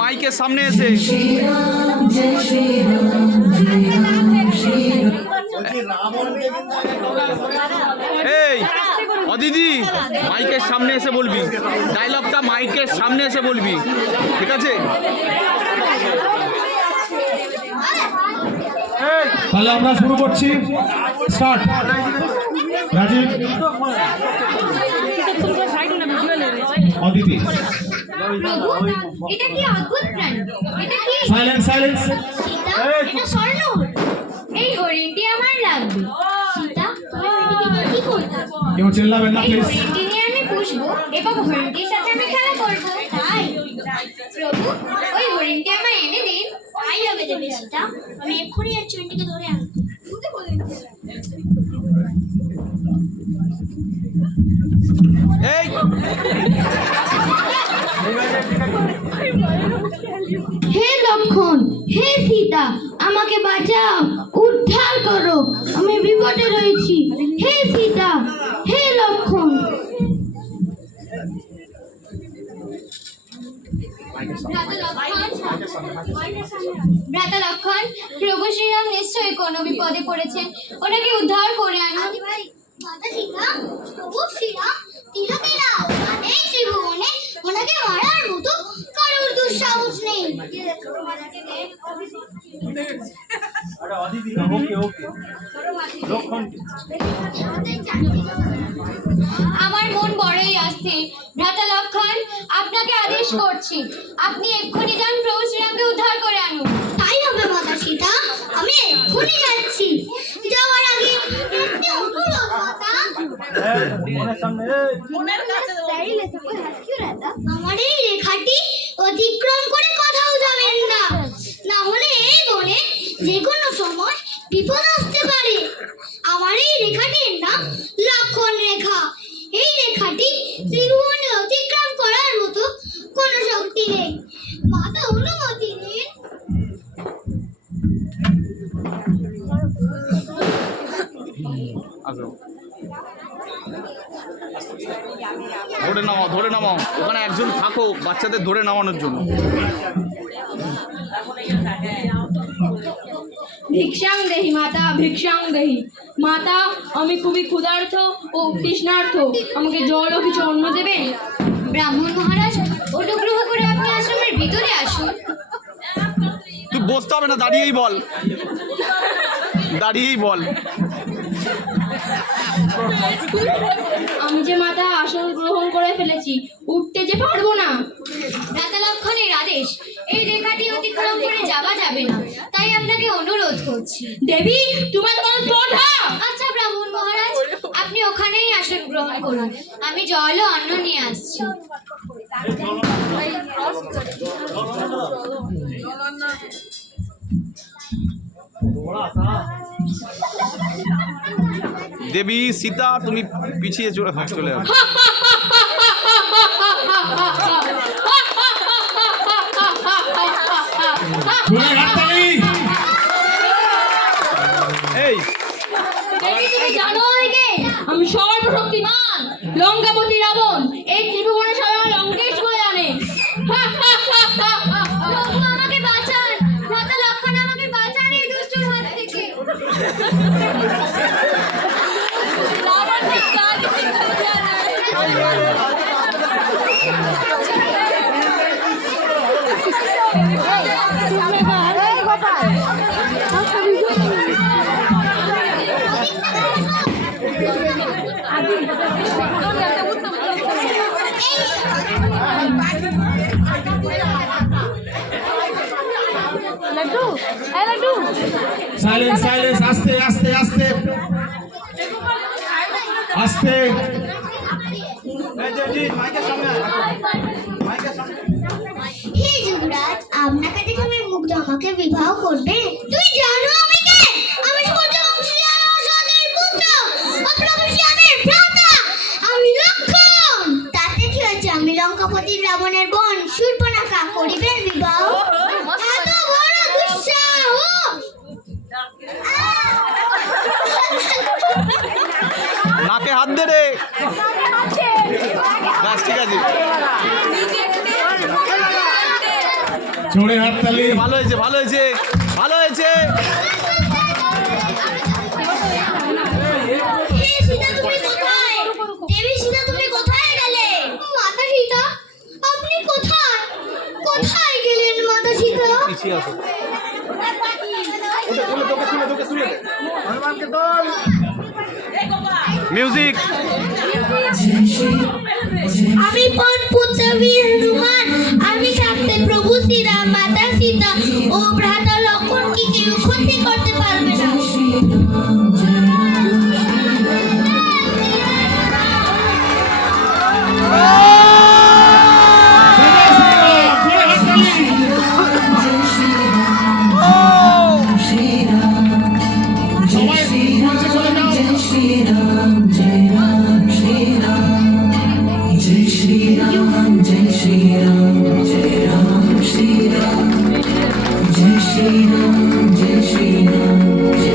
মাইকের সামনে এসে এই দিদি মাইকের সামনে এসে বলবি ডায়লগটা, মাইকের সামনে এসে বলবি, ঠিক আছে? তাহলে আমরা শুরু করছি, স্টার্ট। রাজীব, অদিতি, এটা কি অদ্ভুত প্রাণী? এটা কি? Silence silence. এটা স্বর্ণ। এই হরিণটি আমার লাগবে। সীতা, তুমি হরিণটিকে কি করবে? কেউ চিল্লাবেন না প্লিজ। হরিণটি নিয়ে আমি পুষবো এবং হরিণটির সাথে আমি খেলা করব। তাই প্রভু, ওই হরিণটি আমায় এনে দিন। তাই হবে দেবে সীতা। আমি এক্ষুনি আর চুনটিকে ধরে আনবো। এই হে লক্ষণ, হে সীতা, আমাকে বাঁচাও, উদ্ধার করো, আমি বিপদে রয়েছি। হে সীতা, হে লক্ষণ। ভ্রাতা লক্ষণ, প্রভু শ্রীরাম নিশ্চয়ই কোনো বিপদে পড়েছেন, ওনাকে উদ্ধার করে আনুন। মাতা সীতা, প্রভু শ্রীরাম তিলকেরা অনেক ত্রিভুবনে, ওনাকে মারার মতো কারোর দুঃসাহস নেই। আমার মন বড়ই আসছে। ভ্রাতা লক্ষণ, আপনাকে আদেশ করছি, আপনি এক্ষুনি যান, প্রভু শ্রীরামকে উদ্ধার করে আনুন। তাই হবে মাতা সীতা, আমি এক্ষুনি যাচ্ছি। যাওয়ার আগে একটি অনুরোধ মাতা। আমার এই রেখাটি অতিক্রম করে কোথাও যাবেন না, না হলে এই বনে যে কোনো সময় বিপদ আসতে পারে। আমার এই রেখাটির নাম লক্ষণ রেখা। এই রেখাটি ত্রিভুবনে অতিক্রম করার মতো কোনো শক্তি নেই। মাতা অনুমতি দিন। ধরে নামাও, ধরে নামাও, ওখানে একজন থাকো বাচ্চাদের ধরে নামানোর জন্য। ভিক্ষাং দেহি মাতা, ভিক্ষাং দেহি মাতা, আমি খুবই ক্ষুধার্ত ও তৃষ্ণার্ত, আমাকে জল ও কিছু অন্ন দেবেন? ব্রাহ্মণ মহারাজ, অনুগ্রহ করে আপনি আশ্রমের ভিতরে আসুন। তুই বসতে হবে না, দাঁড়িয়েই বল, দাঁড়িয়েই বল। আমি যে মাতা আসন গ্রহণ করে ফেলেছি, উঠতে যে পারবো না। ভ্রাতা লক্ষণের আদেশ, এই রেখাটি অতিক্রম করে যাওয়া যাবে না, তাই আপনাকে অনুরোধ করছি। দেবী, তোমার তোমার স্পর্ধা। আচ্ছা ব্রাহ্মণ মহারাজ, আপনি ওখানেই আসন গ্রহণ করুন, আমি জল ও অন্ন নিয়ে আসছি। দেবী সীতা, তুমি পিছিয়ে চলে যাও। এই তুমি জানো কে? আমি সর্বশক্তিমান লঙ্কাপতি রাবণ। এই ত্রিভুবনে সবাই আমার লঙ্কেশ বলে জানে। প্রভু আমাকে বাঁচান, ভ্রাতা লক্ষণ আমাকে বাঁচান এই দুষ্টুর হাত থেকে। সাইলেন্স সাইলেন্স, আস্তে আস্তে আস্তে আস্তে। হে যুবরাজ, আপনাকে দেখে আমি মুগ্ধ, আমাকে বিবাহ করবে? তুই জানো আমি কে? আমি সূর্য বংশীয় অসদের পুত্র, অপ্রভু শ্যামের ভ্রাতা, আমি লক্ষণ। তাতে কি হয়েছে? আমি লঙ্কাপতি রাবণের বোন শূর্পণখা, করিবেন বিবাহ? এত বড় দুঃসাহস! হাত দে রে বাস ঠিক আছে জোরে হাততালি। ভালো হয়েছে ভালো হয়েছে ভালো হয়েছে হে সীতা তুমি কোথায়? দেবী সীতা তুমি কোথায় গেলে? মাতা সীতা আপনি কোথায়? কোথায় গেলেন মাতা সীতা? পিছিয়ে আসো মিউজিক আমি পন পুত্র বীর হনুমান, আমি সাথে প্রভু শ্রীরাম, মাতা সীতা ও ভ্রাতা লক্ষণকে কেউ ক্ষতি করতে পারবে না। জয় শ্রীরাম, জোরে হাততালি। সবাই মঞ্চে চলে যাও।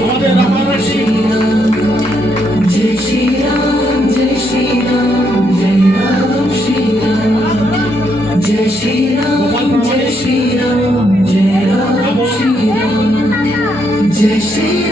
আমাদের রামায়ণী Jai Shri